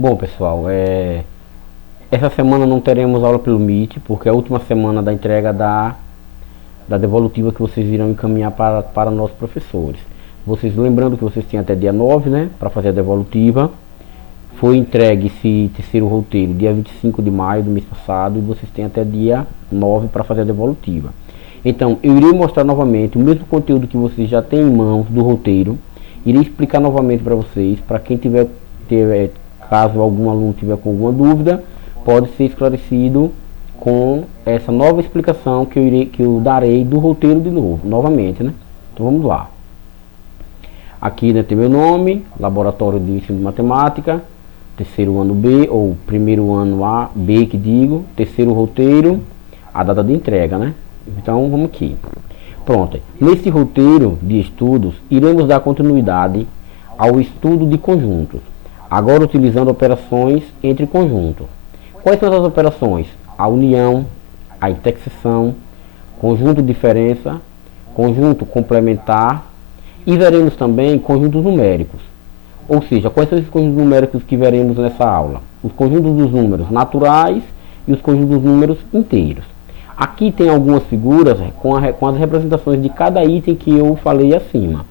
Bom, pessoal, essa semana não teremos aula pelo Meet, porque é a última semana da entrega da devolutiva que vocês irão encaminhar para nossos professores. Vocês lembrando que vocês têm até dia 9, né, para fazer a devolutiva. Foi entregue esse terceiro roteiro dia 25 de maio do mês passado e vocês têm até dia 9 para fazer a devolutiva. Então, eu irei mostrar novamente o mesmo conteúdo que vocês já têm em mãos do roteiro. Irei explicar novamente para vocês, para quem tiver, caso algum aluno tiver com alguma dúvida, pode ser esclarecido com essa nova explicação que eu darei do roteiro de novo, novamente, né? Então vamos lá. Aqui, né, tem meu nome, Laboratório de Ensino de Matemática, terceiro ano B, ou primeiro ano A, B que digo, terceiro roteiro, a data de entrega, né? Então vamos aqui. Pronto. Nesse roteiro de estudos, iremos dar continuidade ao estudo de conjuntos, agora utilizando operações entre conjuntos. Quais são as operações? A união, a interseção, conjunto de diferença, conjunto complementar, e veremos também conjuntos numéricos. Ou seja, quais são os conjuntos numéricos que veremos nessa aula? Os conjuntos dos números naturais e os conjuntos dos números inteiros. Aqui tem algumas figuras com as representações de cada item que eu falei acima.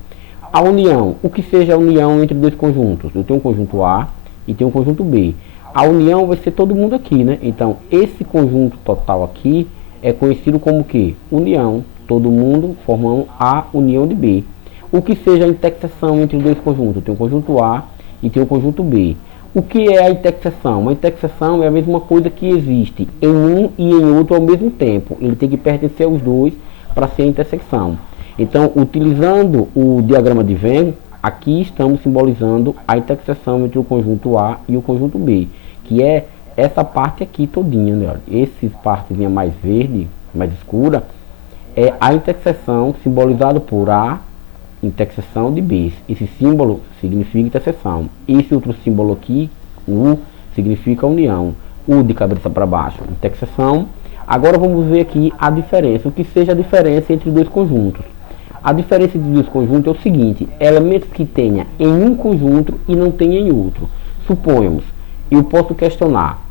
A união, o que seja a união entre dois conjuntos? Eu tenho um conjunto A e tenho um conjunto B. A união vai ser todo mundo aqui, né? Então, esse conjunto total aqui é conhecido como que? União. Todo mundo formam a união de B. O que seja a interseção entre dois conjuntos? Eu tenho um conjunto A e tenho um conjunto B. O que é a interseção? Uma interseção é a mesma coisa que existe em um e em outro ao mesmo tempo. Ele tem que pertencer aos dois para ser a intersecção. Então, utilizando o diagrama de Venn, aqui estamos simbolizando a interseção entre o conjunto A e o conjunto B, que é essa parte aqui todinha, né? Essa partezinha mais verde, mais escura, é a interseção simbolizada por A, interseção de B. Esse símbolo significa interseção. Esse outro símbolo aqui, U, significa união. U de cabeça para baixo, interseção. Agora vamos ver aqui a diferença, o que seja a diferença entre dois conjuntos. A diferença entre dois conjuntos é o seguinte: elementos que tenha em um conjunto e não tenha em outro. Suponhamos, eu posso questionar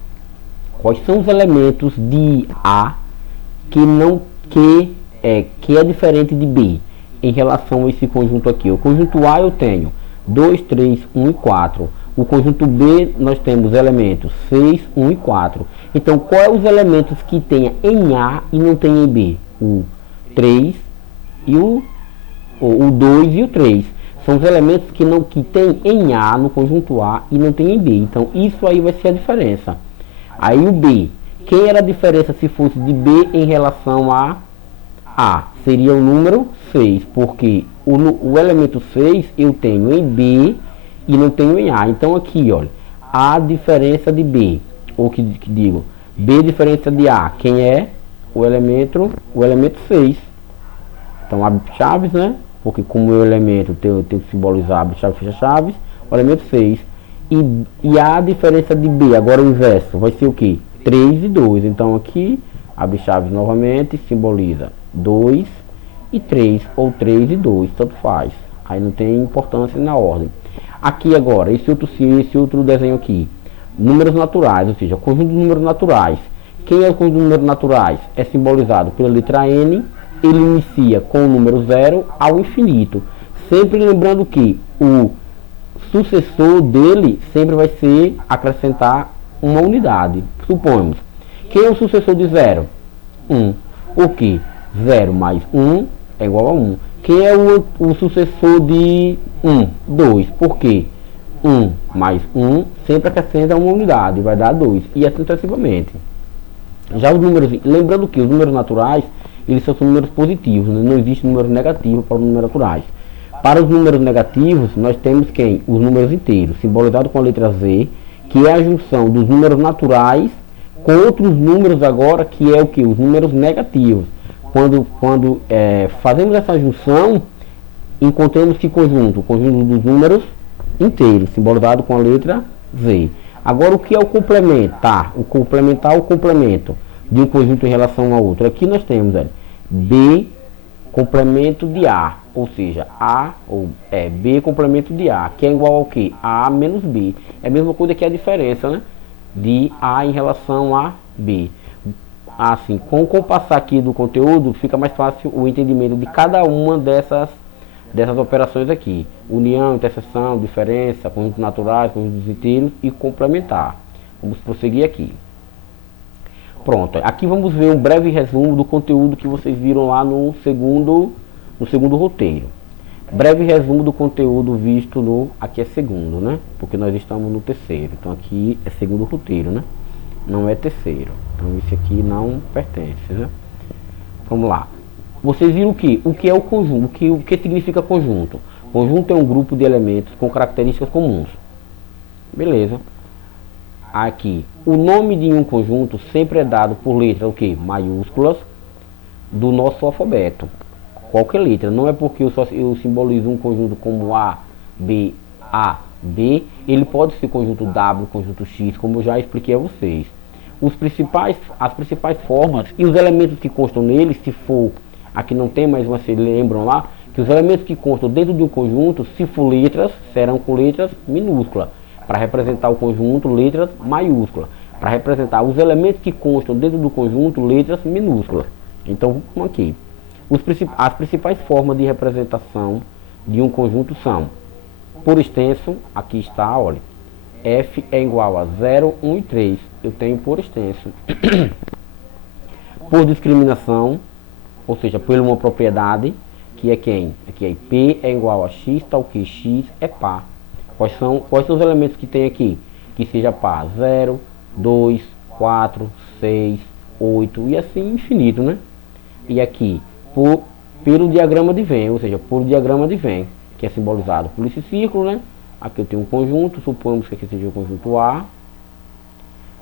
quais são os elementos de A que é diferente de B em relação a esse conjunto aqui. O conjunto A eu tenho 2, 3, 1 e 4. O conjunto B nós temos elementos 6, 1 e 4. Então, quais os elementos que tenha em A e não tem em B? O 3 e o 2 e o 3. São os elementos que tem em A, no conjunto A, e não tem em B. Então, isso aí vai ser a diferença. Aí o B. Quem era a diferença se fosse de B em relação a A? Seria o número 6, porque o elemento 6 eu tenho em B e não tenho em A. Então aqui, olha, A diferença de B, ou que digo, B diferença de A, quem é? O elemento 6. Então abre chaves, né? Porque como o elemento eu tenho que simbolizar abre chaves, fecha chaves, o elemento 6. E A diferença de B, agora o inverso, vai ser o que? 3 e 2. Então aqui, abre chaves novamente, simboliza 2 e 3, ou 3 e 2, tanto faz. Aí não tem importância na ordem. Aqui agora, esse outro desenho aqui, números naturais, ou seja, conjunto de números naturais. Quem é o conjunto de números naturais? É simbolizado pela letra N, ele inicia com o número 0 ao infinito. Sempre lembrando que o sucessor dele sempre vai ser acrescentar uma unidade. Supomos, quem é o sucessor de 0? 1. O que? 0 mais 1 é igual a 1. Quem é o sucessor de 1? 2. Por quê? 1 mais 1 sempre acrescenta uma unidade, vai dar 2. E assim sucessivamente. Já os números, lembrando que os números naturais, eles são números positivos, né? Não existe número negativo para os números naturais. Para os números negativos, nós temos quem? Os números inteiros, simbolizado com a letra Z, que é a junção dos números naturais com outros números agora, que é o que? Os números negativos. Quando fazemos essa junção, encontramos que conjunto? O conjunto dos números inteiros, simbolizado com a letra Z. Agora, o que é o complementar? O complemento de um conjunto em relação ao outro. Aqui nós temos B complemento de A, ou seja, A ou B complemento de A, que é igual ao que? A menos B. É a mesma coisa que a diferença, né, de A em relação a B. Assim, com o passar aqui do conteúdo, fica mais fácil o entendimento de cada uma dessas operações aqui. União, interseção, diferença, conjuntos naturais, conjuntos inteiros e complementar. Vamos prosseguir aqui. Pronto, aqui vamos ver um breve resumo do conteúdo que vocês viram lá no segundo roteiro. Breve resumo do conteúdo visto no... Aqui é segundo, né? Porque nós estamos no terceiro. Então aqui é segundo roteiro, né? Não é terceiro. Então esse aqui não pertence, né? Vamos lá. Vocês viram o que? O que é o conjunto? O que significa conjunto? Conjunto é um grupo de elementos com características comuns. Beleza. Aqui, o nome de um conjunto sempre é dado por letras o que? Maiúsculas do nosso alfabeto. Qualquer letra. Não é porque eu simbolizo um conjunto como A, B, ele pode ser conjunto W, conjunto X, como eu já expliquei a vocês. As principais formas e os elementos que constam nele, se for, aqui não tem, mas vocês lembram lá, que os elementos que constam dentro de um conjunto, se for letras, serão com letras minúsculas. Para representar o conjunto, letras maiúsculas. Para representar os elementos que constam dentro do conjunto, letras minúsculas. Então, vamos aqui. As principais formas de representação de um conjunto são, por extenso, aqui está, olha, F é igual a 0, 1 e 3. Eu tenho por extenso. Por discriminação, ou seja, por uma propriedade, que é quem? Aqui é P é igual a X, tal que X é par. Quais são os elementos que tem aqui? Que seja par 0, 2, 4, 6, 8 e assim infinito, né? E aqui, pelo diagrama de Venn, ou seja, por diagrama de Venn, que é simbolizado por esse círculo, né? Aqui eu tenho um conjunto, supomos que aqui seja o conjunto A.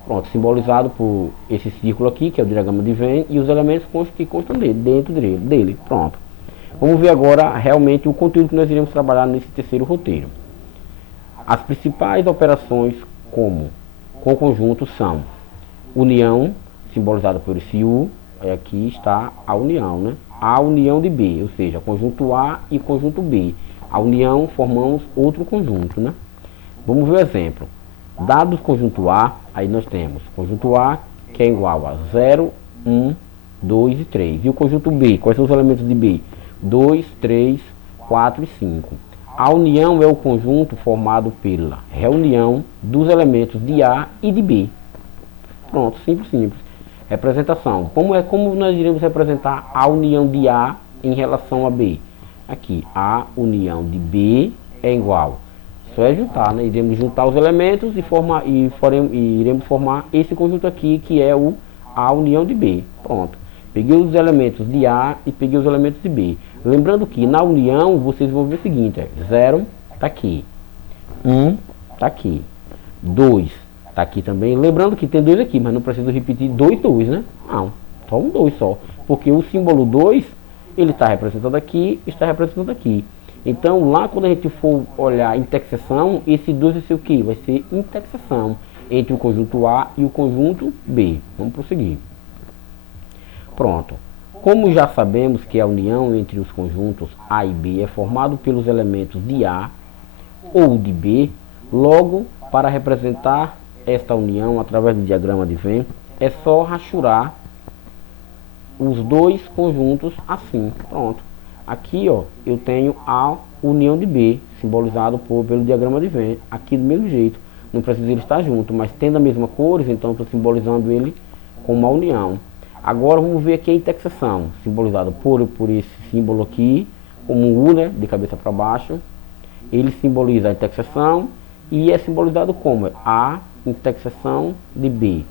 Pronto, simbolizado por esse círculo aqui, que é o diagrama de Venn, e os elementos que constam dentro dele. Pronto. Vamos ver agora realmente o conteúdo que nós iremos trabalhar nesse terceiro roteiro. As principais operações com conjunto são união, simbolizada por esse U, aqui está a união, né? A união de B, ou seja, conjunto A e conjunto B. A união formamos outro conjunto, né? Vamos ver o exemplo. Dados conjunto A, aí nós temos conjunto A que é igual a 0, 1, 2 e 3. E o conjunto B, quais são os elementos de B? 2, 3, 4 e 5. A união é o conjunto formado pela reunião dos elementos de A e de B. Pronto, simples. Representação. Como nós iremos representar a união de A em relação a B? Aqui, a união de B é igual. Só é juntar, né? Iremos juntar os elementos e iremos formar esse conjunto aqui, que é a união de B. Pronto. Peguei os elementos de A e peguei os elementos de B. Lembrando que na união vocês vão ver o seguinte: 0 está aqui, 1 está aqui, 2 está aqui também. Lembrando que tem 2 aqui, mas não preciso repetir 2, né? Não, só um 2 só. Porque o símbolo 2, ele está representado aqui, está representado aqui. Então lá quando a gente for olhar interseção, esse 2 vai ser o que? Vai ser interseção entre o conjunto A e o conjunto B. Vamos prosseguir. Pronto. Como já sabemos que a união entre os conjuntos A e B é formado pelos elementos de A ou de B, logo, para representar esta união através do diagrama de Venn, é só rachurar os dois conjuntos assim. Pronto. Aqui, ó, eu tenho a união de B, simbolizado pelo diagrama de Venn. Aqui do mesmo jeito. Não precisa ele estar junto, mas tendo a mesma cores, então estou simbolizando ele como uma união. Agora vamos ver aqui a interseção, simbolizado por esse símbolo aqui, como um U, né, de cabeça para baixo. Ele simboliza a interseção e é simbolizado como a interseção de B.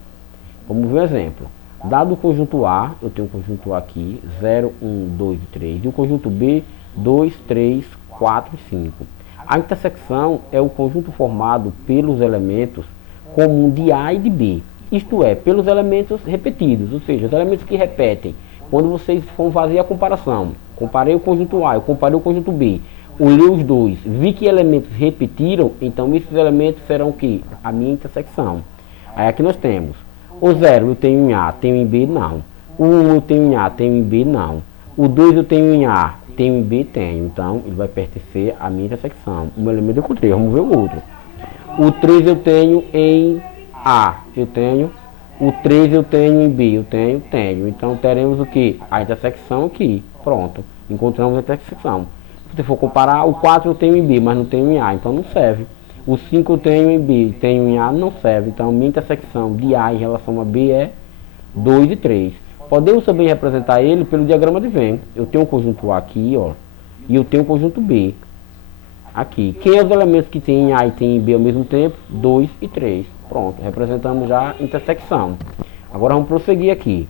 Vamos ver um exemplo. Dado o conjunto A, eu tenho um conjunto A aqui, 0, 1, 2 e 3. E o conjunto B, 2, 3, 4 e 5. A intersecção é o conjunto formado pelos elementos comum de A e de B. Isto é, pelos elementos repetidos, ou seja, os elementos que repetem. Quando vocês vão fazer a comparação, comparei o conjunto A, eu comparei o conjunto B, olhei os dois, vi que elementos repetiram, então esses elementos serão o que? A minha intersecção. Aí aqui nós temos o 0 eu tenho em A, tenho em B, não. O 1 eu tenho em A, tenho em B, não. O 2 eu tenho em A Tenho em B? Tenho. Então, ele vai pertencer à minha intersecção. Um elemento eu encontrei, vamos ver o outro. O 3 eu tenho em A. Eu tenho. O 3 eu tenho em B. Eu tenho. Tenho. Então, teremos o que? A intersecção aqui. Pronto. Encontramos a intersecção. Se você for comparar, o 4 eu tenho em B, mas não tenho em A. Então, não serve. O 5 eu tenho em B, tenho em A, não serve. Então, minha intersecção de A em relação a B é 2 e 3. Podemos também representar ele pelo diagrama de Venn. Eu tenho um conjunto A aqui, ó, e eu tenho um conjunto B aqui. Quem é os elementos que tem em A e tem em B ao mesmo tempo? 2 e 3. Pronto, representamos já a intersecção. Agora vamos prosseguir aqui.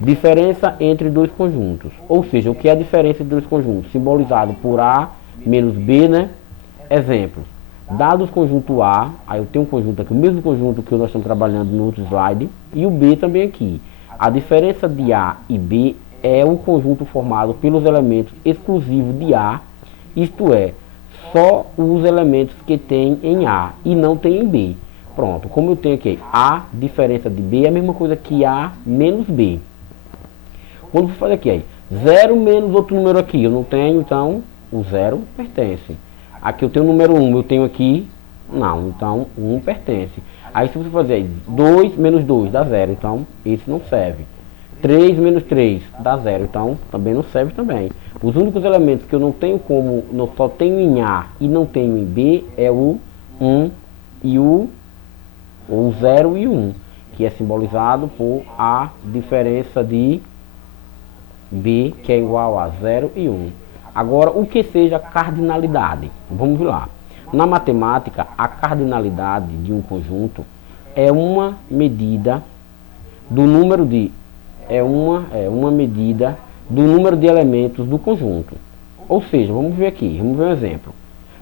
Diferença entre dois conjuntos. Ou seja, o que é a diferença entre dois conjuntos? Simbolizado por A menos B, né? Exemplos. Dados conjunto A, aí eu tenho um conjunto aqui, o mesmo conjunto que nós estamos trabalhando no outro slide, e o B também aqui. A diferença de A e B é o conjunto formado pelos elementos exclusivos de A, isto é, só os elementos que tem em A e não tem em B. Pronto, como eu tenho aqui A, diferença de B, é a mesma coisa que A menos B. Quando eu fazer aqui, aí, 0 menos outro número aqui, eu não tenho, então o 0 pertence. Aqui eu tenho o número 1, eu tenho aqui, não, então 1 pertence. Aí se você fazer aí, 2 menos 2 dá 0, então esse não serve. 3 menos 3 dá 0, então também não serve também. Os únicos elementos que eu não tenho como, não só tenho em A e não tenho em B, é o 1 e o 0 e o 1, que é simbolizado por a diferença de B, que é igual a 0 e 1. Agora, o que seja cardinalidade? Vamos lá. Na matemática, a cardinalidade de um conjunto é uma medida do número de uma medida do número de elementos do conjunto. Ou seja, vamos ver aqui, vamos ver um exemplo.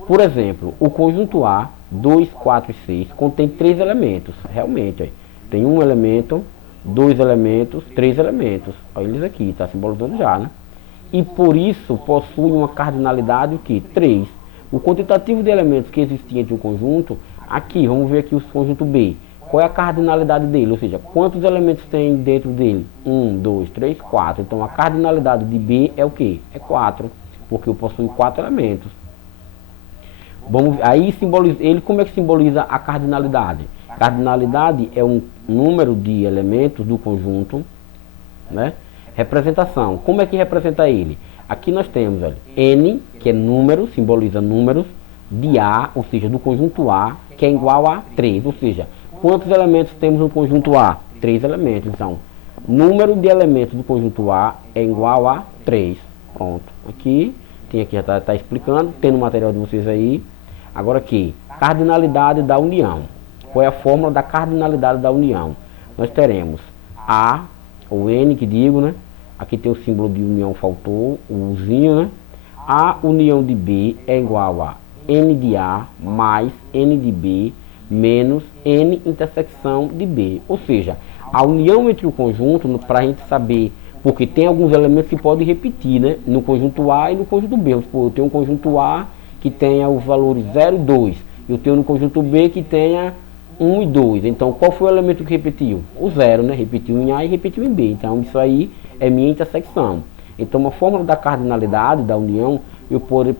Por exemplo, o conjunto A, 2, 4 e 6 contém 3 elementos. Realmente, aí, tem um elemento, 2 elementos, 3 elementos. Olha eles aqui, está simbolizando já, né? E por isso possui uma cardinalidade o que? 3. O quantitativo de elementos que existia de um conjunto, aqui, vamos ver aqui o conjunto B. Qual é a cardinalidade dele? Ou seja, quantos elementos tem dentro dele? 1, 2, 3, 4. Então a cardinalidade de B é o que? É 4, porque eu possuo 4 elementos. Vamos, aí simboliza, ele como é que simboliza a cardinalidade? Cardinalidade é um número de elementos do conjunto, né? Representação. Como é que representa ele? Aqui nós temos, olha, N, que é número, simboliza números, de A, ou seja, do conjunto A, que é igual a 3. Ou seja, quantos elementos temos no conjunto A? 3 elementos. Então, número de elementos do conjunto A é igual a 3. Pronto. Aqui, tem aqui, já está explicando, tem no material de vocês aí. Agora aqui, cardinalidade da união. Qual é a fórmula da cardinalidade da união? Nós teremos A, ou N que digo, né? Aqui tem o símbolo de união, faltou, o Uzinho, né? A união de B é igual a N de A mais N de B menos N intersecção de B. Ou seja, a união entre o conjunto, para a gente saber, porque tem alguns elementos que podem repetir, né? No conjunto A e no conjunto B. Eu tenho um conjunto A que tenha os valores 0 e 2. Eu tenho no conjunto B que tenha 1 e 2. Então, qual foi o elemento que repetiu? O 0, né? Repetiu em A e repetiu em B. Então, isso aí é minha intersecção. Então, uma fórmula da cardinalidade, da união, eu pode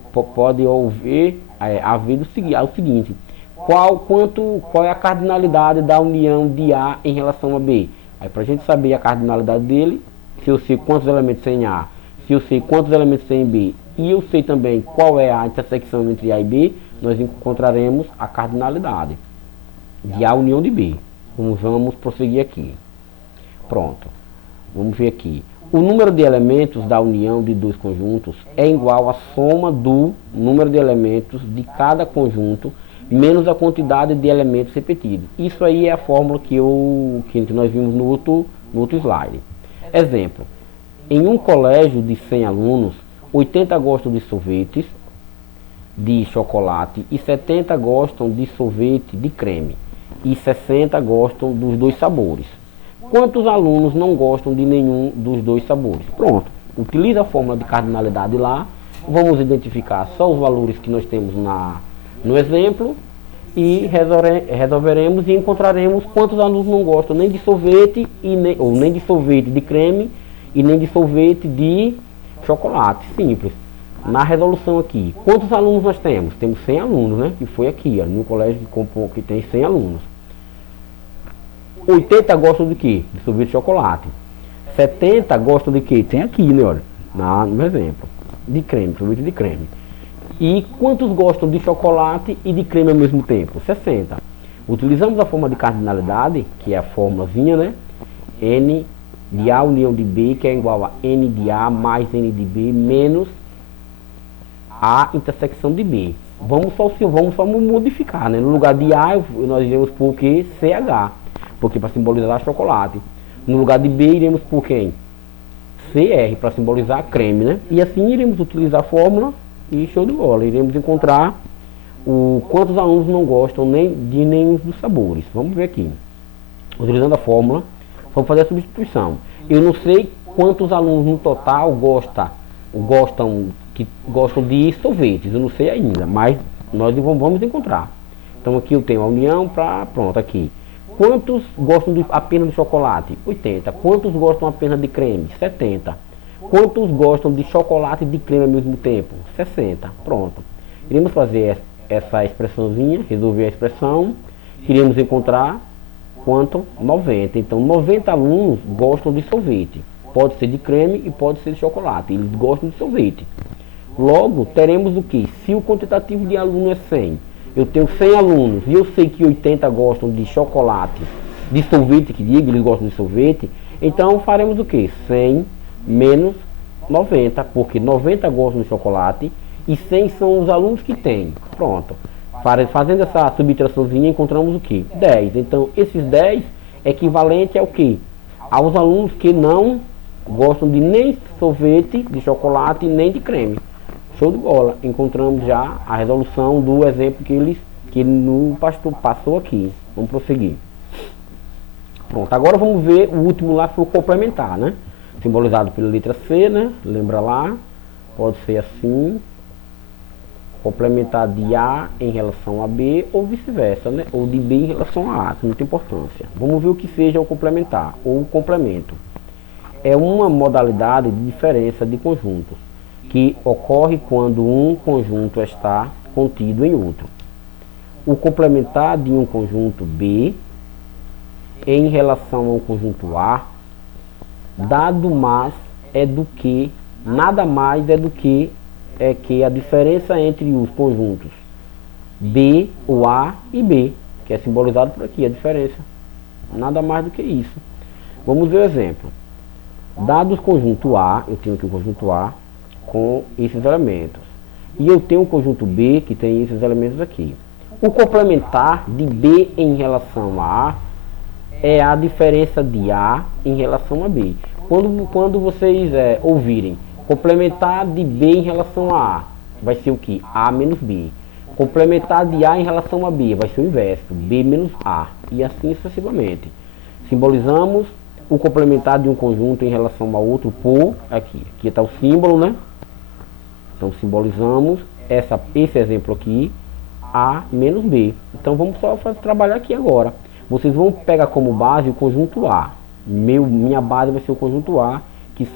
haver o seguinte. Qual é a cardinalidade da união de A em relação a B? Aí, para a gente saber a cardinalidade dele, se eu sei quantos elementos tem em A, se eu sei quantos elementos tem em B, e eu sei também qual é a intersecção entre A e B, nós encontraremos a cardinalidade de A união de B. Vamos prosseguir aqui. Pronto. Vamos ver aqui. O número de elementos da união de dois conjuntos é igual à soma do número de elementos de cada conjunto menos a quantidade de elementos repetidos. Isso aí é a fórmula que nós vimos no outro slide. Exemplo. Em um colégio de 100 alunos, 80 gostam de sorvetes de chocolate e 70 gostam de sorvete de creme e 60 gostam dos dois sabores. Quantos alunos não gostam de nenhum dos dois sabores? Pronto, utiliza a fórmula de cardinalidade lá, vamos identificar só os valores que nós temos no exemplo e resolveremos e encontraremos quantos alunos não gostam nem de sorvete, nem de sorvete de creme e nem de sorvete de chocolate. Simples. Na resolução aqui, quantos alunos nós temos? Temos 100 alunos, né? Que foi aqui, ó, no colégio que tem 100 alunos. 80 gostam de quê? De sorvete de chocolate. 70 gostam de quê? Tem aqui, né? Olha, no exemplo. De creme, sorvete de creme. E quantos gostam de chocolate e de creme ao mesmo tempo? 60. Utilizamos a forma de cardinalidade, que é a formulazinha, né? N de A união de B, que é igual a N de A mais N de B menos A intersecção de B. Vamos só modificar, né? No lugar de A, nós iremos por o que? CH, porque para simbolizar chocolate. No lugar de B, iremos por quem? CR, para simbolizar creme, né? E assim iremos utilizar a fórmula e show de bola. Iremos encontrar quantos alunos não gostam de nenhum dos sabores. Vamos ver aqui. Utilizando a fórmula, vamos fazer a substituição. Eu não sei quantos alunos no total gostam de sorvetes. Eu não sei ainda, mas nós vamos encontrar. Então aqui eu tenho a união para... Pronto, aqui. Quantos gostam apenas de chocolate? 80. Quantos gostam apenas de creme? 70. Quantos gostam de chocolate e de creme ao mesmo tempo? 60. Pronto. Iremos fazer essa expressãozinha, resolver a expressão. Queríamos encontrar quanto? 90. Então 90 alunos gostam de sorvete. Pode ser de creme e pode ser de chocolate. Eles gostam de sorvete. Logo, teremos o que? Se o quantitativo de aluno é 100, eu tenho 100 alunos e eu sei que 80 gostam de chocolate, de sorvete, que diga, eles gostam de sorvete, então faremos o que? 100 menos 90, porque 90 gostam de chocolate e 100 são os alunos que têm. Pronto. Fazendo essa subtraçãozinha, encontramos o que? 10. Então, esses 10 é equivalente ao que? Aos alunos que não gostam de nem sorvete, de chocolate, nem de creme. Show de bola. Encontramos já a resolução do exemplo que ele no pastor passou aqui. Vamos prosseguir. Pronto, agora vamos ver o último lá, foi o complementar, né? Simbolizado pela letra C, né? Lembra lá? Pode ser assim. Complementar de A em relação a B ou vice-versa, né? Ou de B em relação a A, que não tem importância. Vamos ver o que seja o complementar ou o complemento. É uma modalidade de diferença de conjuntos que ocorre quando um conjunto está contido em outro. O complementar de um conjunto B em relação ao conjunto A, nada mais é do que a diferença entre os conjuntos B, o A e B, que é simbolizado por aqui, a diferença. Nada mais do que isso. Vamos ver o exemplo. Dado o conjunto A, eu tenho aqui o conjunto A com esses elementos. E eu tenho o conjunto B que tem esses elementos aqui. O complementar de B em relação a A é a diferença de A em relação a B. Quando vocês ouvirem complementar de B em relação a A, vai ser o que? A menos B. Complementar de A em relação a B vai ser o inverso, B menos A. E assim sucessivamente. Simbolizamos o complementar de um conjunto em relação a outro por aqui. Aqui está o símbolo, né? Então simbolizamos esse exemplo aqui, A menos B. Então vamos só trabalhar aqui agora. Vocês vão pegar como base o conjunto A. Minha base vai ser o conjunto A, que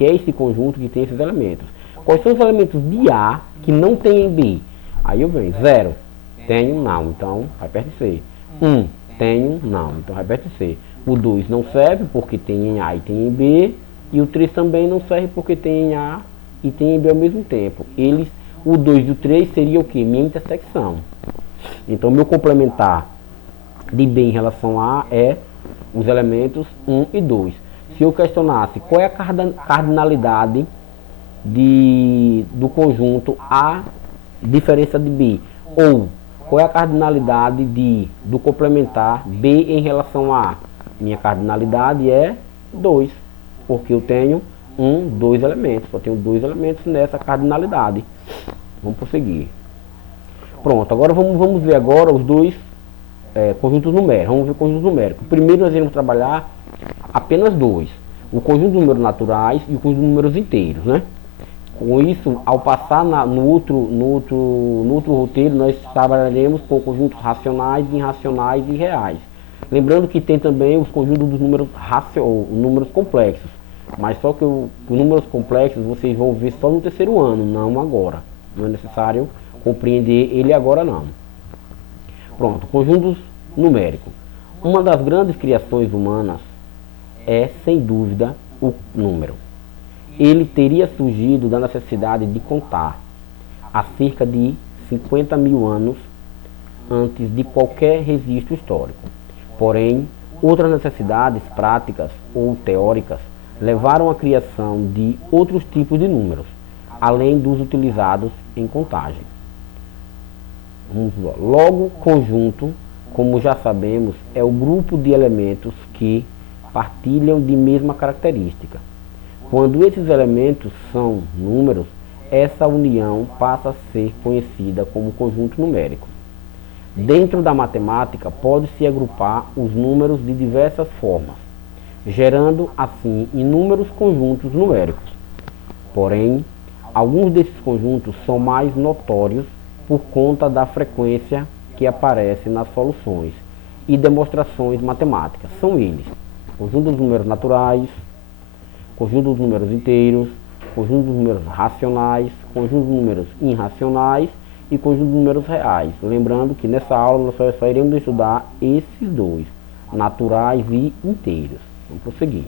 é esse conjunto que tem esses elementos. Quais são os elementos de A que não tem em B? Aí eu venho, 0, tenho, não, então vai perto de C. 1, tenho, não, então vai perto de C. O 2 não serve porque tem em A e tem em B. E o 3 também não serve porque tem em A e tem em B ao mesmo tempo. O 2 e o 3 seria o que? Minha intersecção. Então meu complementar de B em relação a A é os elementos 1 e 2. Se eu questionasse qual é a cardinalidade do conjunto A diferença de B, ou qual é a cardinalidade do complementar B em relação a A, minha cardinalidade é 2, porque eu tenho 2 elementos, só tenho 2 elementos nessa cardinalidade. Vamos prosseguir. Pronto, agora vamos ver agora os dois conjuntos numéricos. Vamos ver o conjunto numérico. Primeiro nós iremos trabalhar apenas 2. O conjunto de números naturais e o conjunto de números inteiros, né? Com isso, ao passar no outro roteiro, nós trabalharemos com conjuntos racionais, irracionais e reais. Lembrando que tem também os conjuntos dos números complexos, Mas só que os números complexos vocês vão ver só no terceiro ano, não agora. Não é necessário compreender ele agora não. Pronto, conjuntos numéricos. Uma das grandes criações humanas é, sem dúvida, o número. Ele teria surgido da necessidade de contar há cerca de 50 mil anos antes de qualquer registro histórico. Porém, outras necessidades práticas ou teóricas levaram à criação de outros tipos de números, além dos utilizados em contagem. Logo, conjunto, como já sabemos, é o grupo de elementos que partilham de mesma característica. Quando esses elementos são números, essa união passa a ser conhecida como conjunto numérico. Dentro da matemática, pode-se agrupar os números de diversas formas, gerando assim inúmeros conjuntos numéricos. Porém, alguns desses conjuntos são mais notórios por conta da frequência que aparece nas soluções e demonstrações matemáticas. São eles: conjunto dos números naturais, conjunto dos números inteiros, conjunto dos números racionais, conjunto dos números irracionais e conjunto dos números reais. Lembrando que nessa aula nós só iremos estudar esses dois, naturais e inteiros. Vamos prosseguir.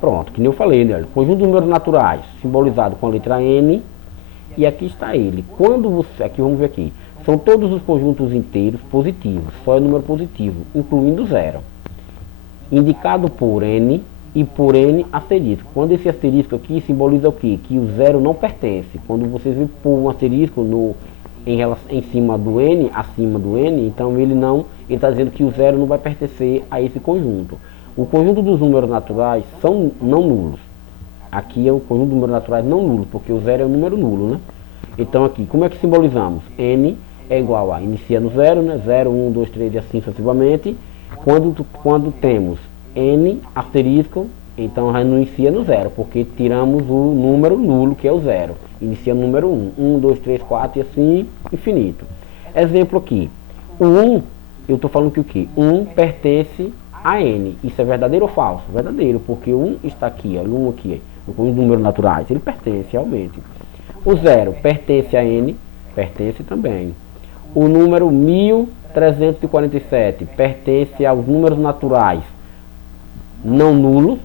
Pronto, que nem eu falei, né? Conjunto dos números naturais, simbolizado com a letra N, e aqui está ele. Quando você, aqui vamos ver aqui, são todos os conjuntos inteiros positivos, só é número positivo, incluindo zero, indicado por N e por N asterisco. Quando esse asterisco aqui simboliza o quê? Que o zero não pertence. Quando vocês vê por um asterisco em cima do N, acima do N, então ele está dizendo que o zero não vai pertencer a esse conjunto. O conjunto dos números naturais são não nulos. Aqui é o conjunto dos números naturais não nulos, porque o zero é um número nulo, né? Então aqui, como é que simbolizamos? N é igual a, inicia no zero, né? 0, 1, 2, 3 e assim sucessivamente. Quando temos N asterisco, então já não inicia no zero, porque tiramos o número nulo, que é o zero. Inicia no número 1. 1, 2, 3, 4 e assim infinito. Exemplo aqui. O 1, eu estou falando que o quê? 1 pertence a N. Isso é verdadeiro ou falso? Verdadeiro, porque o 1 está aqui, ó, o 1 aqui, no conjunto de números naturais. Ele pertence realmente. O 0 pertence a N? Pertence também. O número 1347 pertence aos números naturais não nulos?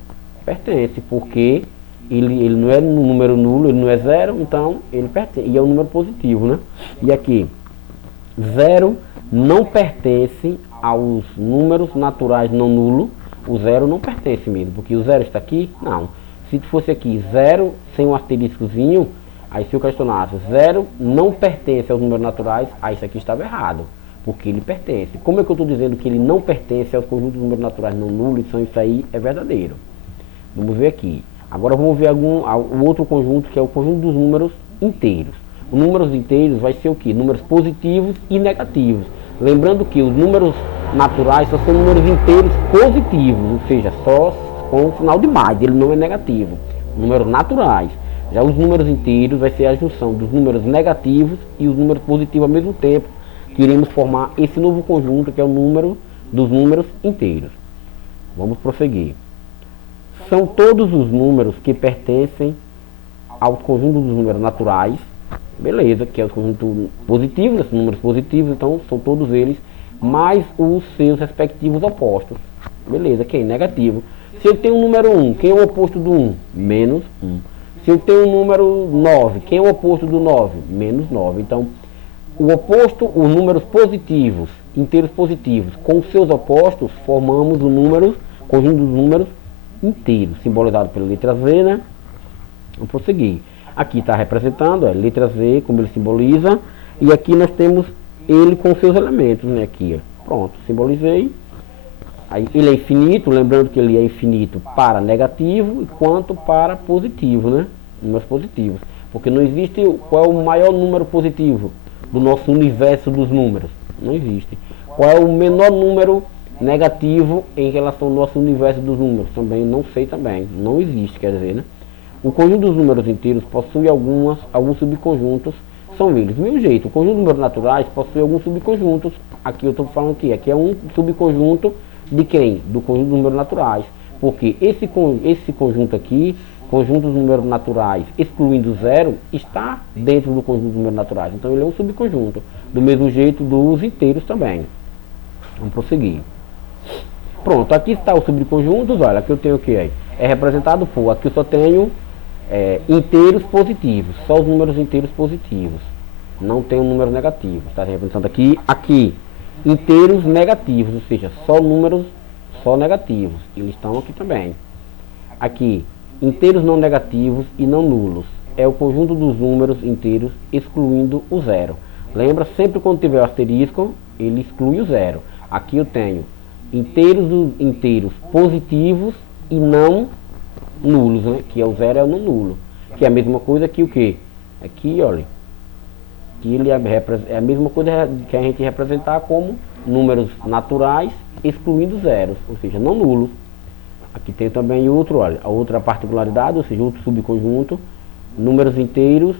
Pertence, porque ele não é um número nulo, ele não é zero, então ele pertence, e é um número positivo, né? E aqui, 0 não pertence aos números naturais não nulos, o 0 não pertence mesmo, porque o 0 está aqui, não. Se fosse aqui 0 sem um asteriscozinho, aí se eu questionasse 0 não pertence aos números naturais, aí isso aqui estava errado, porque ele pertence. Como é que eu estou dizendo que ele não pertence aos conjuntos de números naturais não nulos? Então isso aí é verdadeiro. Vamos ver aqui. Agora vamos ver o outro conjunto, que é o conjunto dos números inteiros. Os números inteiros vai ser o que? Números positivos e negativos. Lembrando que os números naturais só são números inteiros positivos, ou seja, só com o final de mais, ele não é negativo. Números naturais. Já os números inteiros vai ser a junção dos números negativos e os números positivos ao mesmo tempo, que iremos formar esse novo conjunto, que é o número dos números inteiros. Vamos prosseguir. São todos os números que pertencem ao conjunto dos números naturais, beleza, que é o conjunto positivo, esses números positivos, então são todos eles, mais os seus respectivos opostos, beleza, que é negativo. Se eu tenho um número 1, quem é o oposto do 1? Menos 1. Se eu tenho um número 9, quem é o oposto do 9? Menos 9. Então, o oposto, os números positivos, inteiros positivos, com os seus opostos, formamos o conjunto dos números inteiros, simbolizado pela letra Z, né? Vamos prosseguir. Aqui está representando a letra Z, como ele simboliza, e aqui nós temos ele com seus elementos, né? Aqui, ó. Pronto, simbolizei. Aí, ele é infinito, lembrando que ele é infinito para negativo e quanto para positivo, né? Números positivos. Porque não existe qual é o maior número positivo do nosso universo dos números. Não existe. Qual é o menor número negativo em relação ao nosso universo dos números? Também não sei também. Não existe, quer dizer, né? O conjunto dos números inteiros possui alguns subconjuntos. São eles. Do mesmo jeito, o conjunto de números naturais possui alguns subconjuntos. Aqui eu estou falando aqui é um subconjunto de quem? Do conjunto dos números naturais. Porque esse conjunto aqui, conjunto dos números naturais, excluindo o zero, está dentro do conjunto dos números naturais. Então ele é um subconjunto. Do mesmo jeito dos inteiros também. Vamos prosseguir. Pronto, aqui está os subconjuntos. Olha, aqui eu tenho o que aí? É representado por, aqui eu só tenho inteiros positivos, só os números inteiros positivos. Não tem um número negativo. Está representando aqui, inteiros negativos, ou seja, só números só negativos. Eles estão aqui também. Aqui, inteiros não negativos e não nulos. É o conjunto dos números inteiros excluindo o zero. Lembra, sempre quando tiver o asterisco, ele exclui o zero. Aqui eu tenho inteiros positivos e não nulos, né? Que é o zero, é o não nulo. Que é a mesma coisa que o que? Aqui, olha. Que ele é a mesma coisa que a gente representar como números naturais excluindo zeros, ou seja, não nulos. Aqui tem também outro, olha, a outra particularidade, ou seja, outro subconjunto, números inteiros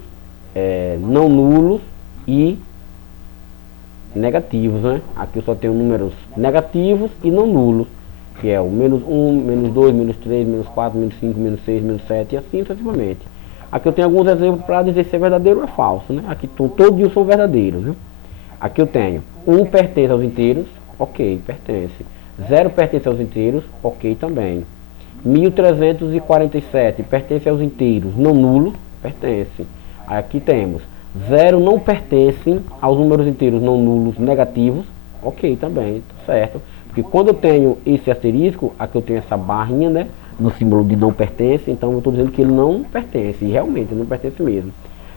não nulos e negativos, né? Aqui eu só tenho números negativos e não nulos, que é o menos 1, menos 2, menos 3, menos 4, menos 5, menos 6, menos 7 e assim sucessivamente. Aqui eu tenho alguns exemplos para dizer se é verdadeiro ou é falso, né? Aqui todos são verdadeiros, viu? Aqui eu tenho 1 pertence aos inteiros, ok, pertence. 0 pertence aos inteiros, ok também. 1347 pertence aos inteiros não nulos, pertence. Aqui temos 0 não pertence aos números inteiros não nulos negativos, ok também, tá certo. Porque quando eu tenho esse asterisco, aqui eu tenho essa barrinha, né, no símbolo de não pertence, então eu estou dizendo que ele não pertence, e realmente ele não pertence mesmo.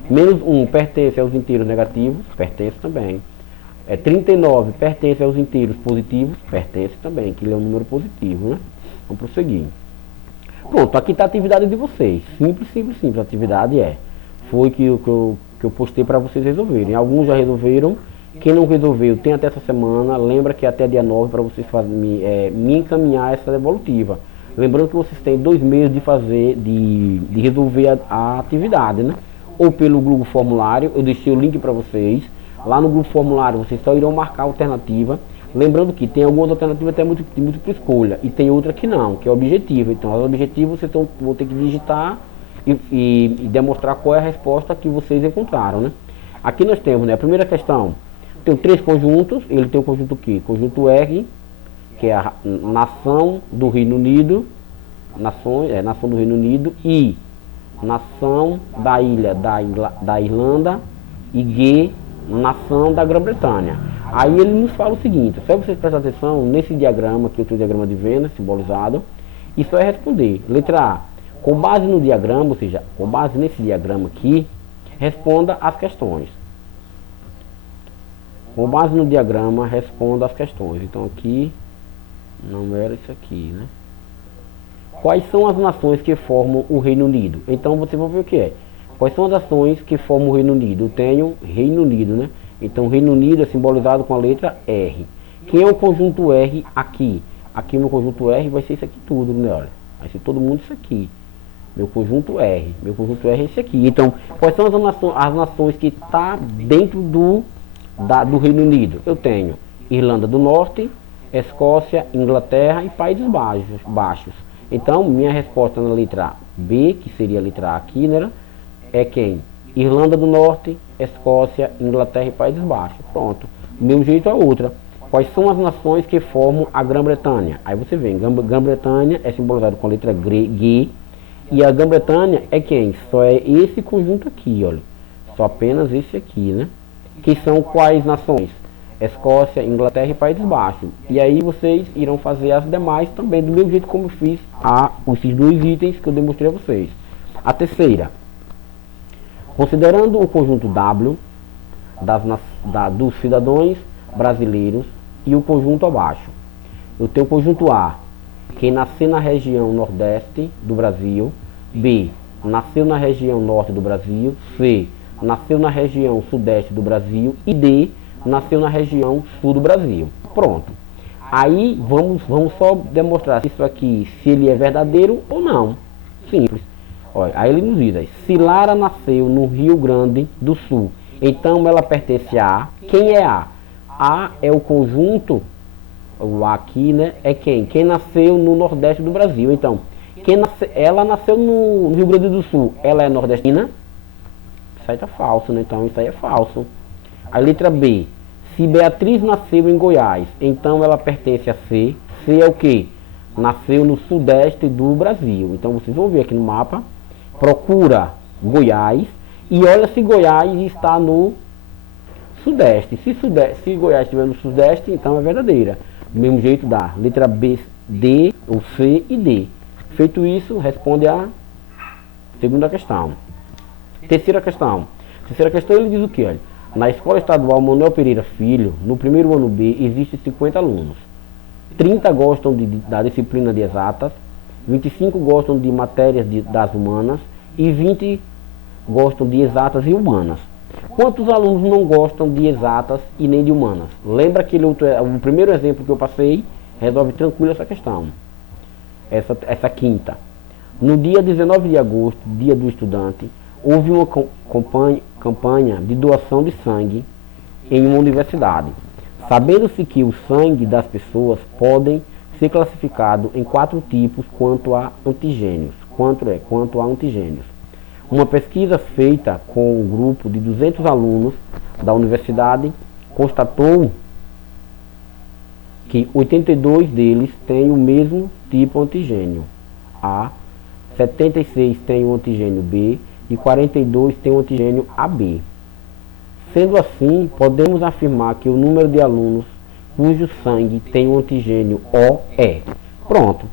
Menos 1 pertence aos inteiros negativos, pertence também. 39 pertence aos inteiros positivos, pertence também, que ele é um número positivo, né? Vamos prosseguir. Pronto, aqui está a atividade de vocês. Simples, simples, simples. A atividade foi que eu postei para vocês resolverem. Alguns já resolveram. Quem não resolveu, tem até essa semana. Lembra que é até dia 9 para vocês me encaminhar essa devolutiva. Lembrando que vocês têm 2 meses de fazer, de resolver a atividade, né? Ou pelo Google Formulário, eu deixei o link para vocês. Lá no grupo formulário vocês só irão marcar a alternativa. Lembrando que tem algumas alternativas até múltipla escolha e tem outra que não, que é objetivo. Então, as objetivos vocês vão ter que digitar e demonstrar qual é a resposta que vocês encontraram, né? Aqui nós temos, né, a primeira questão, tem 3 conjuntos. Ele tem o conjunto Q, conjunto R, que é a nação do Reino Unido, nação do Reino Unido, e nação da ilha da Irlanda, e G, nação da Grã-Bretanha. Aí ele nos fala o seguinte, só vocês prestarem atenção nesse diagrama, que eu tenho o diagrama de Venn simbolizado, e só é responder. Letra A, com base no diagrama, ou seja, com base nesse diagrama aqui, responda as questões. Com base no diagrama, responda as questões. Então aqui, não era isso aqui, né? Quais são as nações que formam o Reino Unido? Então vocês vão ver o que é. Quais são as ações que formam o Reino Unido? Eu tenho Reino Unido, né? Então o Reino Unido é simbolizado com a letra R. Quem é o conjunto R aqui? Aqui o meu conjunto R vai ser isso aqui tudo, né? Olha, vai ser todo mundo isso aqui. Meu conjunto R. Meu conjunto R é esse aqui. Então, quais são as nações que estão dentro do Reino Unido? Eu tenho Irlanda do Norte, Escócia, Inglaterra e Países Baixos. Então, minha resposta na letra B, que seria a letra A aqui, né? É quem? Irlanda do Norte, Escócia, Inglaterra e Países Baixos. Pronto. Meu jeito é outra. Quais são as nações que formam a Grã-Bretanha? Aí você vê, Grã-Bretanha é simbolizado com a letra G. E a Grã-Bretanha é quem? Só é esse conjunto aqui, olha. Só apenas esse aqui, né? Que são quais nações? Escócia, Inglaterra e Países Baixos. E aí vocês irão fazer as demais também, do mesmo jeito como eu fiz esses 2 itens que eu demonstrei a vocês. A terceira. Considerando o conjunto W dos cidadãos brasileiros e o conjunto abaixo. Eu tenho o conjunto A, quem nasceu na região nordeste do Brasil. B, nasceu na região norte do Brasil. C, nasceu na região sudeste do Brasil. E D, nasceu na região sul do Brasil. Pronto. Aí vamos só demonstrar se isso aqui, se ele é verdadeiro ou não. Simples. Olha, aí ele nos diz, se Lara nasceu no Rio Grande do Sul, então ela pertence a... Quem é A? A é o conjunto O aqui, né, é quem? Quem nasceu no Nordeste do Brasil. Então, ela nasceu no Rio Grande do Sul. Ela é nordestina? Isso aí tá falso, né? Então isso aí é falso. A letra B. Se Beatriz nasceu em Goiás, então ela pertence a C. C é o que? Nasceu no Sudeste do Brasil. Então vocês vão ver aqui no mapa. Procura Goiás e olha se Goiás está no Sudeste. Se Goiás estiver no Sudeste, então é verdadeira. Do mesmo jeito dá. Letra B, D, ou C e D. Feito isso, responde a segunda questão. Terceira questão. Terceira questão ele diz o que? Olha, na Escola Estadual Manuel Pereira Filho, no primeiro ano B, existem 50 alunos. 30 gostam da disciplina de exatas, 25 gostam de matérias das humanas e 20 gostam de exatas e humanas. Quantos alunos não gostam de exatas e nem de humanas? Lembra aquele o primeiro exemplo que eu passei? Resolve tranquilo essa questão. Essa quinta. No dia 19 de agosto, dia do estudante, houve uma campanha de doação de sangue em uma universidade. Sabendo-se que o sangue das pessoas podem ser classificado em 4 tipos quanto a antigênios. Uma pesquisa feita com um grupo de 200 alunos da universidade constatou que 82 deles têm o mesmo tipo antigênio A, 76 têm o antigênio B e 42 têm o antigênio AB. Sendo assim, podemos afirmar que o número de alunos cujo sangue tem o antigênio O é. Pronto.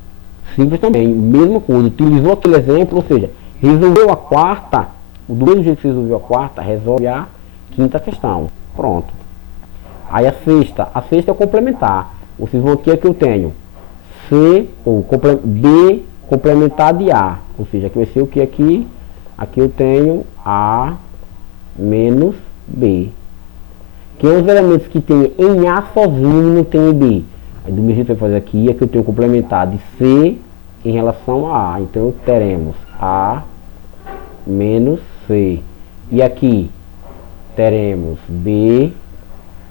Simples também. Mesma coisa. Utilizou aquele exemplo, ou seja, resolveu a quarta, do mesmo jeito que resolveu a quarta, resolve a quinta questão. Pronto. Aí a sexta é complementar. Vocês vão aqui, que eu tenho C, ou B complementar de A. Ou seja, aqui vai ser o que aqui? Aqui eu tenho A menos B. Que é os elementos que tem em A sozinho não tem em B. Aí do mesmo jeito que eu vou fazer aqui, é que eu tenho complementar de C em relação a A. Então teremos A menos C. E aqui teremos B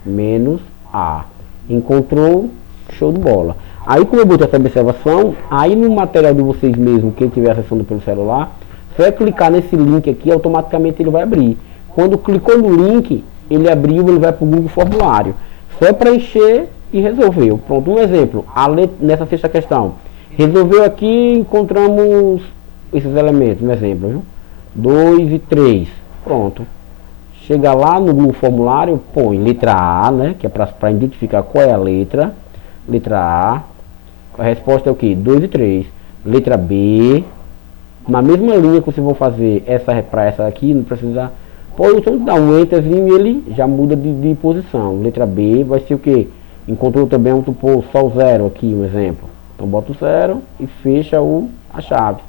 menos A. Encontrou? Show de bola. Aí como eu botei essa observação, aí no material de vocês mesmo, quem estiver acessando pelo celular, só é clicar nesse link aqui, automaticamente ele vai abrir. Quando clicou no link, ele abriu, ele vai para o Google Formulário. Só é preencher e resolveu. Pronto, um exemplo, nessa sexta questão. Resolveu aqui, encontramos esses elementos, um exemplo, viu? 2 e 3. Pronto. Chega lá no Google Formulário, põe letra A, né? Que é para identificar qual é a letra. Letra A. A resposta é o que? 2 e 3. Letra B. Na mesma linha que vocês vão fazer para essa aqui, não precisa. Pode então dar um enterzinho e ele já muda de posição. Letra B vai ser o que? Encontrou também, vamos supor, só o 0 aqui, um exemplo. Então bota o 0 e fecha a chave.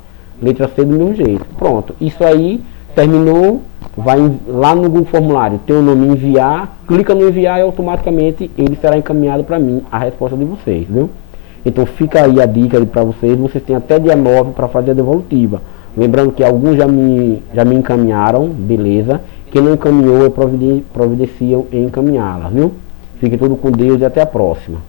Letra C do mesmo jeito. Pronto. Isso aí terminou. Vai lá no Google Formulário, tem o nome enviar, clica no enviar e automaticamente ele será encaminhado para mim, a resposta de vocês, viu? Então fica aí a dica para vocês têm até dia 9 para fazer a devolutiva. Lembrando que alguns já me encaminharam, beleza. Quem não encaminhou, providenciam em encaminhá-la, viu? Fique tudo com Deus e até a próxima.